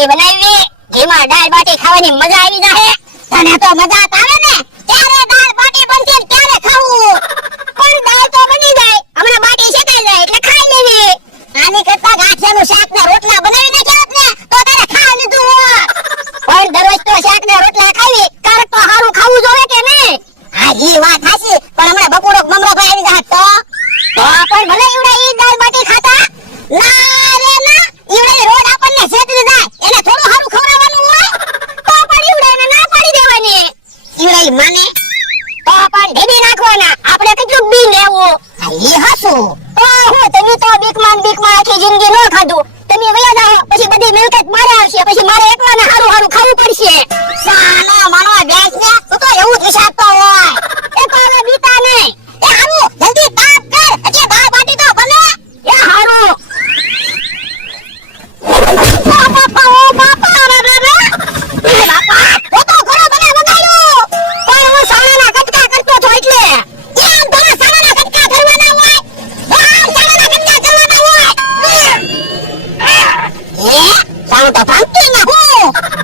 બાટી બનાવી જેમાં દાળ બાટી ખાવાની મજા આવી જાહે તને તો મજા આવે ને ત્યારે દાળ બાટી બનશે ને ત્યારે ખાવું પણ દાળ તો બની જાય હમણાં બાટી શેકાઈ જાય એટલે ખાઈ લેવી આની કરતા ગાંઠિયાનું શાક ને રોટલા બનાવી નાખ્યા ને તો તારે ખાઈ લીધું હોત પણ દરરોજ તો શાક ને રોટલા ખાવી કારણ તો હારું ખાવું જોઈએ કે નહીં હા ઈ વાત હાચી પણ હમણાં બપોરો મમરો ભાઈ આવી જાહે તો પણ ભલે ઈવડે ઈ દાળ બાટી ખાતા ના રે ના ઈવડે રોજ આપણને છેતરી જાય એને થોડું હારું ખવડાવવાનું હોય તો પણ ઈવડે એને ના પાડી દેવાની ઈવડે માને તો પણ ઢીડી નાખવાના આપણે કેટલું બી લેવું ઈ હસું તો હું તમે તો બીકમાં આખી જિંદગી નો ખાધું તમે વયા જાઓ પછી બધી મિલકત મારે આવશે પછી મારે એકલાને હારું હારું ખાવું પડશે સાનો માનો બેસ ને તો એવું જ વિચારતો હોય એ તો હવે બીતા નહીં એ હારું જલ્દી તાપ કર એટલે દાળ બાટી તો બને એ હારું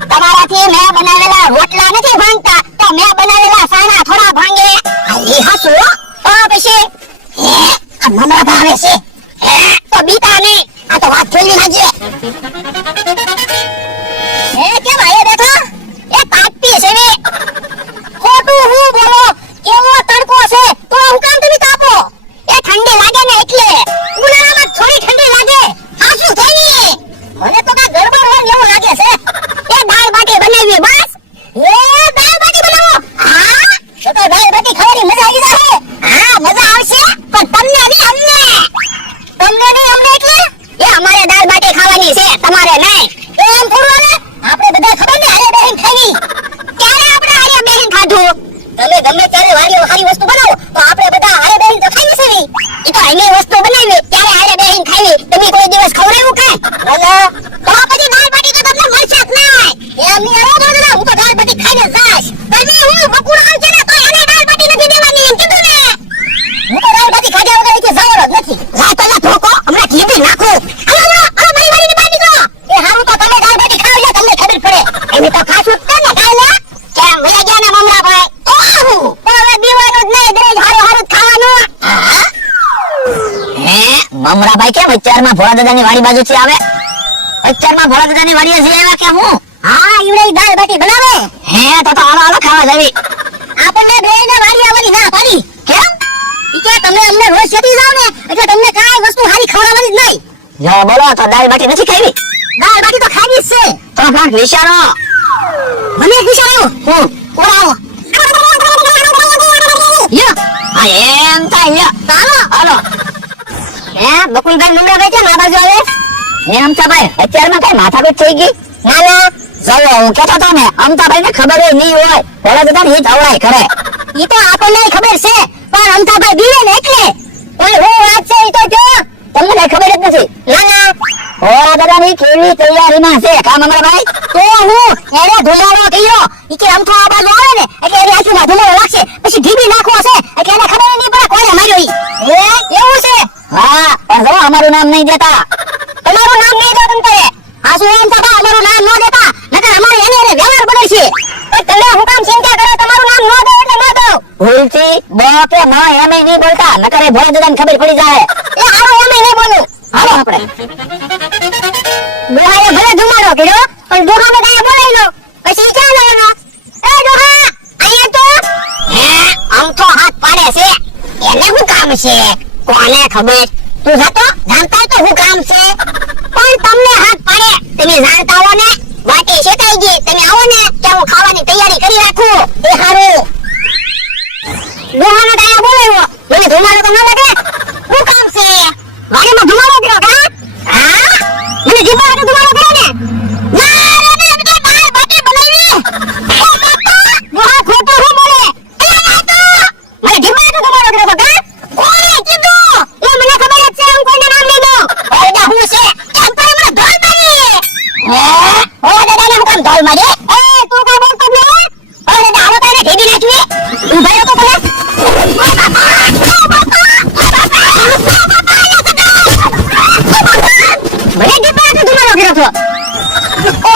તમારાથી મેં બનાવેલા રોટલા નથી ભાંગતા તો મેં બનાવેલા સાના થોડા ભાંગે ઈ હસુ તો પછી આ મમરા ભાવે છે તો બીતા નહીં આ તો વાત ફેરવી નાખજે કેમ આયે બેઠો એ તાપતી છે ને ખોટું હું બોલો કેવો તડકો છે તો હું કામ તમે તાપો એ ઠંડી લાગે ને એટલે ઉનાળામાં થોડી ઠંડી લાગે હાસુ થઈ મને તો કા ગરબડ હોય એવું લાગે છે એ દાળ બાટી બનાવી બસ એ દાળ બાટી બનાવો હા તો દાળ બાટી ખાવાની મજા આવી જાય હા મજા આવશે પણ તમને નહીં અમને એટલે એ અમારે દાળ બાટી ખાવાની છે તમારે નહીં એમ થોડું ને આપણે બધા ખબર ને હારે બેહીન ખાવી ક્યારે આપણે હારે બેહીન ખાધું તમે ગમે ત્યારે હારી વસ્તુ બનાવો તો આપણે બધા હારે બેહીન તો ખાવી છે ઈ તો એની વસ્તુ બનાવી ત્યારે હારે બેહીન ખાવી તમે કોઈ દિવસ ખવડાવ્યું કાઈ ભલે તો પછી દાળ બાટી તો તમને મળશે જ નહીં એમ ની આવો તો હું તો દાળ બાટી ખાઈને જાશ તમે હું બકુર આવશે ને તો એને દાળ બાટી નથી દેવાની એમ કીધું ને હું તો દાળ બાટી ખાધા વગર કે જવાનો જ નથી જા પેલા ધોકો હમણાં ઘીબી નાખો હાલો મારી વાડીની બાટી તો એ હારું તો તમે દાળ બાટી ખાવ લે તમને ખબર પડે એની તો ખાસું જ ને કાલે કેમ વયા ગયા ને મમરા ભાઈ તો હું તો હવે દીવાનું જ નહીં દરેક હારું ખાવાનું મમરા ભાઈ કેમ અત્યારમાં ભોળા દાદાની વાડી બાજુથી આવે અત્યારમાં ભોળા દાદાની વાડીએ જઈ આવ્યા કે હું હા ઈવડે દાળ બાટી બનાવે તો હાલો ખાવા જાવી આપણને બેયને વાડી આવવાની ના પાડી કેમ ઈ કે તમે અમને રોજ છેતી જાવ ને એટલે તમને કાઈ વસ્તુ હારી ખવડાવવાની જ નહીં જો બોલો તો દાળ બાટી નથી ખાવી દાળ બાટી તો ખાવી જ છે તો કાંક વિચારો મને વિચારો હું ઓરાવો યો આ એમ થાય હાલો બકુલભાઈ મમરાભાઈ કેમ આ બાજુ આવે અમતાભાઈ અત્યારમાં કઈ માથાકૂટ થઈ ગઈ ના જવો હું કહેતો તો ને અમતાભાઈ ને ખબર નહીં હોય ભોળા દાદા ની ધવડાઈ કરે ઈ તો આપણને ખબર છે પણ અમતાભાઈ બીવે ને એટલે ઓય હું વાત છે ઈ તો જો તમને કઈ ખબર જ નથી ના ભોળા દાદા ની કેવી તૈયારીમાં છે કામ મમરાભાઈ તો હું એને ધોલાડો કયો ઈ કે અમથો આ બાજુ આવે ને એટલે એની આંખમાં ધુમાડો લાગશે પછી ઢીબી નાખવો છે એટલે એને ખબર નહીં પડે કોને માર્યો ઈ એવું છે હા પણ જો અમારું નામ નહીં દેતા તમારું નામ નહીં દો તમ તારે આ શું એમ થતા અમારું નામ ન દેતા નકર અમારે એને વ્યવહાર બને છે તો તમે હું કામ ચિંતા કરો તમારું નામ ન દો એટલે ન દો ભૂલથી બાપે માં એમે નહીં બોલતા નકર એ ભોળા દાદાને ખબર પડી જાય એ હારું એમે નહીં બોલું હાલો આપણે દોહાએ ભલે ધુમાડો કર્યો પણ દોહાને કાંઈ બોલાઈ લો પછી ક્યાં લેવાનો એ દોહા અહીંયા તો આમ તો હાથ પાડે છે એને શું કામ છે કોને ખબર તું જતો જાણતા તો હું કામ છે પણ તમને હાથ પાડે તમે જાણતા હો ને વાટી શેકાઈ ગઈ તમે આવો ને કે હું ખાવાની તૈયારી કરી રાખું એ હારું દોહાનો ડાયા બોલાવ્યો મને ધુમાડો તો ન લાગે હું કામ છે વાડીમાં ધુમાડો કર્યો કા હા મને જીવવાનો ધુમાડો કર્યો ને ના રે ના બેટા દાળ બાટી બનાવી ઓ બાપા દોહા ખોટો હું બોલે એ આ તો મને જીવવાનો ધુમાડો કર્યો કા કોણે કીધું એ મને ખબર જ છે હું કોઈનું નામ નહીં દઉં ઓડા હું છે કેમ પર મને ધોલ મારી ઓ દાદાને હું કામ ધોલ મારી એ તું કા બોલતો ને ઓ દાદા હાલો તને ઢીબી નાખવી તું ભાઈ તો બોલે મને જીવવાનો ધુમાડો કર્યો તો ઓ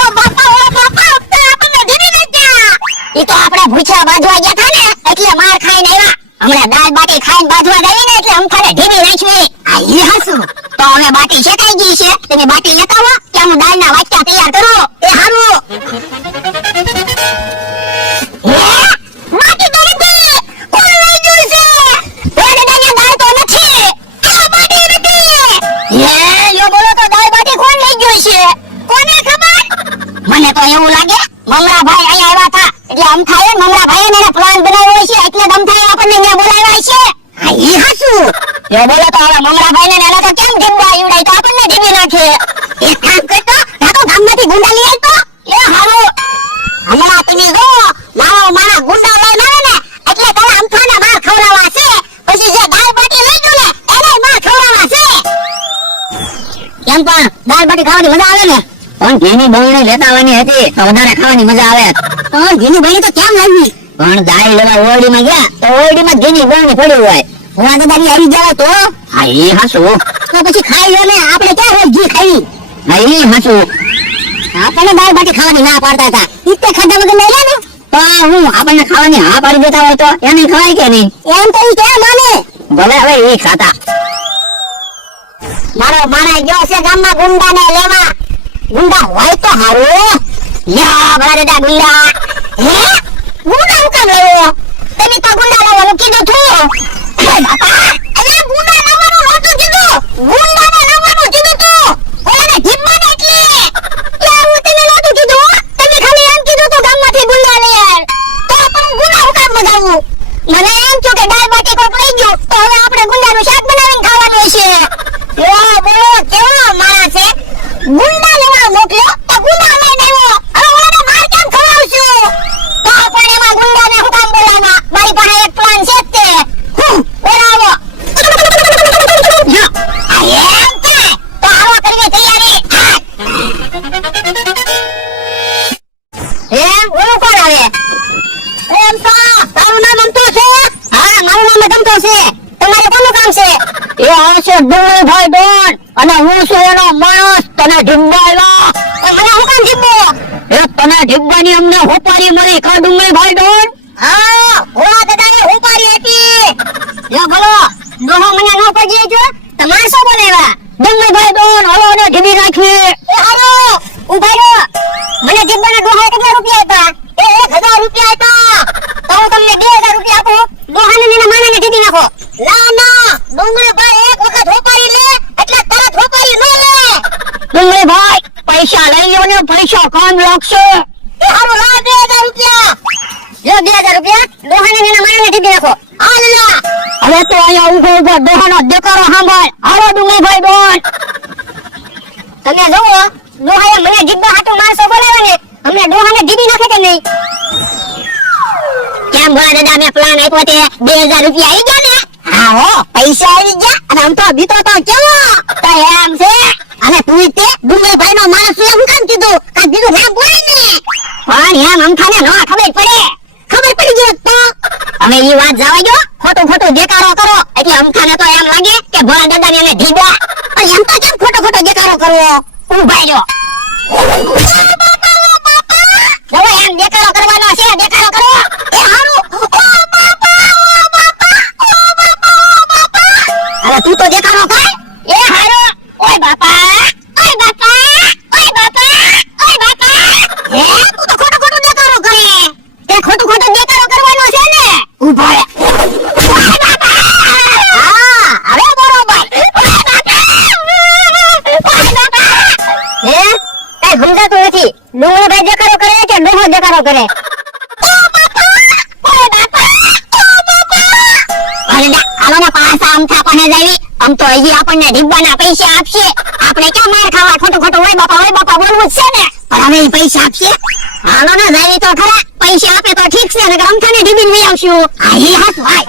બાજવા ગયા હતા ને એટલે માર ખાઈને આવ્યા. હમણાં દાળ બાટી ખાઈને બાજવા ગઈ ને એટલે અમથાને ઢીબી નાખી. આ ઈ હાસુ તો હવે બાટી શેકાઈ ગઈ છે. તમે બાટી લેતા આવો કે હું દાળના વાટકા તૈયાર કરો. એ હારું. બાટી તો નથી. કોણ લઈ ગયું છે? ઓરે દાળના દાળ તો નથી. આ બાટી નથી. યો બોલો તો દાળ બાટી કોણ લઈ ગયું છે? કોને ખબર? મને તો એવું લાગે મમરાભાઈ અહીંયા આવ્યા હતા એટલે અમથાએ મમરાભાઈએ મેરા પ્લાન બનાવ્યો છે એટલે અમથાએ આપણને અહીંયા બોલાવ્યા છે. આ ઈ હાસુ યો બોલો તો હવે મમરાભાઈને ને એના તો કેમ ઢીબા ઈવડાય તો આપણને ઢીબી નાખે. એક કામ કરતો નાતો ગામમાંથી ગુંડા લઈ આવતો. એ હારું હમણાં તમે જો મારા ગુંડા લઈને આવે ને એટલે તારા અમથાને માર ખવડાવવા છે. પછી જે દાળ બાટી લઈ ગયો ને એને માર ખવડાવવા છે. કેમ પણ દાળ બાટી ખાવાની મજા આવે ને? પણ ઘીની બરણી લેતા આવવાની હતી તો વધારે ખાવાની મજા આવે. પણ ઘીની બરણી તો કેમ લાવી? પણ દાળ લેવા ઓરડીમાં ગયા તો ઓરડીમાં ઘીની બરણી પડી હોય. હું દાદાની આવી જાય તો હા ઈ હાસુ તો પછી ખાઈ લો ને આપણે ક્યાં રોજ ઘી ખાઈ. હા ઈ હાસુ આપણને દાળ બાટી ખાવાની ના પાડતા હતા. ઈતે ખાધા વગર નહીં લે ને તો હું આપણને ખાવાની હા પાડી દેતા હોય તો એને ખવાય કે નહીં? એમ તો ઈ કેમ માને? ભલે હવે ઈ ખાતા. મારો માણા ગયો છે ગામમાં ગુંડાને લેવા. ગુંડા હોય તો હારું. યા બડા દાદા ગુંડા. હે ગુંડા હું કામ લેવો? તમે તો ગુંડા લેવાનું કીધું તું. અરે બાપા અરે ગુંડા લેવાનું નહોતું કીધું. ગુંડાને લેવાનું કીધું તું. ઓલાને જીવવાને એટલે. યા હું તને નહોતું કીધું. તમે ખાલી એમ કીધું તું ગામમાંથી ગુંડા લે. તો પણ ગુંડા હું કામ મગાવું? મને એમ થયું કે દાળ બાટી કોક લઈ ગયું તો હવે આપણે ગુંડાનું શાક બનાવીને ખાવાનું છે. યો બોલો કેવો મારા છે? ગુંડા લેવા મોકલ્યો તો ગુંડા લઈને આવ્યો. હવે ઓલાને માર કેમ ખવડાવશું? તો પણ એમાં ગુંડાને હું કામ બોલાવવા? મારી પાસે એક પ્લાન છે તે. બોલાવો. જો આ એમ કે તો આવો કરીને તૈયારી. ઓલું કોણ આવે? એમ તો તારું નામ અમતો છે? હા મારું નામ અમતો છે. તમારે કોનું કામ છે? એ આવશે ડુંગળીભાઈ ડોન અને હું છું એનો માણસ. તને ઢીંબાયલા મને હું કામ ઢીંબો? એ તને ઢીંબાની અમને હોપારી મળી કા ડુંગળીભાઈ ડોન? હા ઓલા દાદાને હોપારી હતી. યો બોલો ડોહો મને નો પડી ગયો. તમારે શું બોલાવ્યા? ડુંગળીભાઈ ડોન હલો ને ઢીબી નાખી. એ હાલો ઉભા રહો. મને ઢીંબાના ડોહા કેટલા રૂપિયા હતા? એ 1000 રૂપિયા હતા. તો હું તમને 2000 રૂપિયા આપું. ડોહાને ને માનાને ઢીબી નાખો. ના ના ડુંગળીભાઈ એક વખત હોપારી લે એટલે તરત હોપારી ન લે. ડુંગળીભાઈ પૈસા લઈ લ્યો ને પૈસા કામ લાગશે. એ હારું લા 2000 રૂપિયા. લે 2000 રૂપિયા ડોહાને ને માનાને ઢીબી નાખો. હાલ લા હવે તો અહીંયા ઉભો ઉભો ડોહાનો દેકારો સાંભળ. હાલો ડુંગળીભાઈ ડોન. તમે જોવો ડોહાએ મને ઢીબા હાટો માણસો બોલાવ્યા ને અમને ડોહાને ઢીબી નાખે કે નહીં? કેમ ભલા દાદા મેં પ્લાન આપ્યો તે 2000 રૂપિયા આવી ગયા ને? હા હો પૈસા આવી ગયા અને આમ તો બીતો તો કેવો તો એમ છે. અને તું તે ડુંગળીભાઈ નો માણસ શું એમ કામ કીધું? કા બીજું નામ બોલાય ને? પણ એમ અમથાને નો ખબર પડે. ખબર પડી ગયો તો અમે ઈ વાત જવા દો. ખોટું ખોટું દેકારો કરો એટલે અમથાને તો એમ લાગે કે ભલા દાદા ને એને ઢીબા. પણ એમ તો કેમ ખોટો ખોટો દેકારો કરવો? ઉભાઈ જો હવે એમ દેકારો કરવાનો છે. દેકારો કરો. એ હારું ઓ બાપા ઓ બાપા ઓ બાપા ઓ બાપા. હવે તું તો દેકારો કર. એ હારું ઓય બાપા ઓય બાપા ઓય બાપા ઓય બાપા. હે તું તો ખોટો ખોટો દેકારો કરે. તે ખોટો ખોટો દેકારો કરવાનો છે ને? ઉભા રે. ઓય બાપા. હા હવે બરોબર. ઓય બાપા ઓય બાપા. હે કઈ સમજાતું નથી. ડુંગળીભાઈ દેકારો કરે કે ડોહો દેકારો કરે? ઓ બાપા ઓય બાપા ઓ બાપા. અરે આલોના પાસા અમથા પાસે જાવી. આમ તો હજી આપણને ઢીબાના પૈસા આપશે. આપણે ક્યાં માર ખાવા ખોટું ખોટું ઓય બાપા બોલવું જ છે ને? પણ હવે ઈ પૈસા આપશે. હાલો ને જાવી તો ખરા. પૈસા આપે તો ઠીક છે નકર અમથાને ઢીબીને લઈ આવશું. આ ઈ હાસ ભાઈ.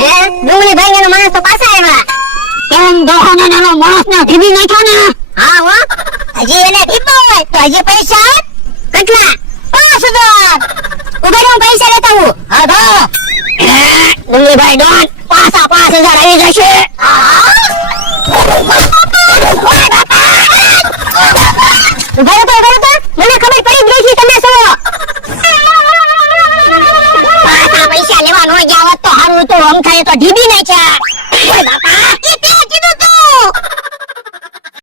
હે ડુંગળીભાઈ નો માણસ તો પાછા આવ્યા. કેમ ડોહાને નાનો માણસને ઢીબી નાખ્યો ને? હા હો હજી એને ઢીબા હોય તો હજી પૈસા કેટલા? 5000. ઉભા રહો પૈસા લેતા હું. હા તો ડુંગળીભાઈ ડોન પાછા 5000 આવી જશે. ઉભા રહો તો મને ખબર પડી ગઈ છે તમે શું ગયા હોત તો હારું તો હમખાએ તો ઢીબી નાખ્યા ઓય બાપા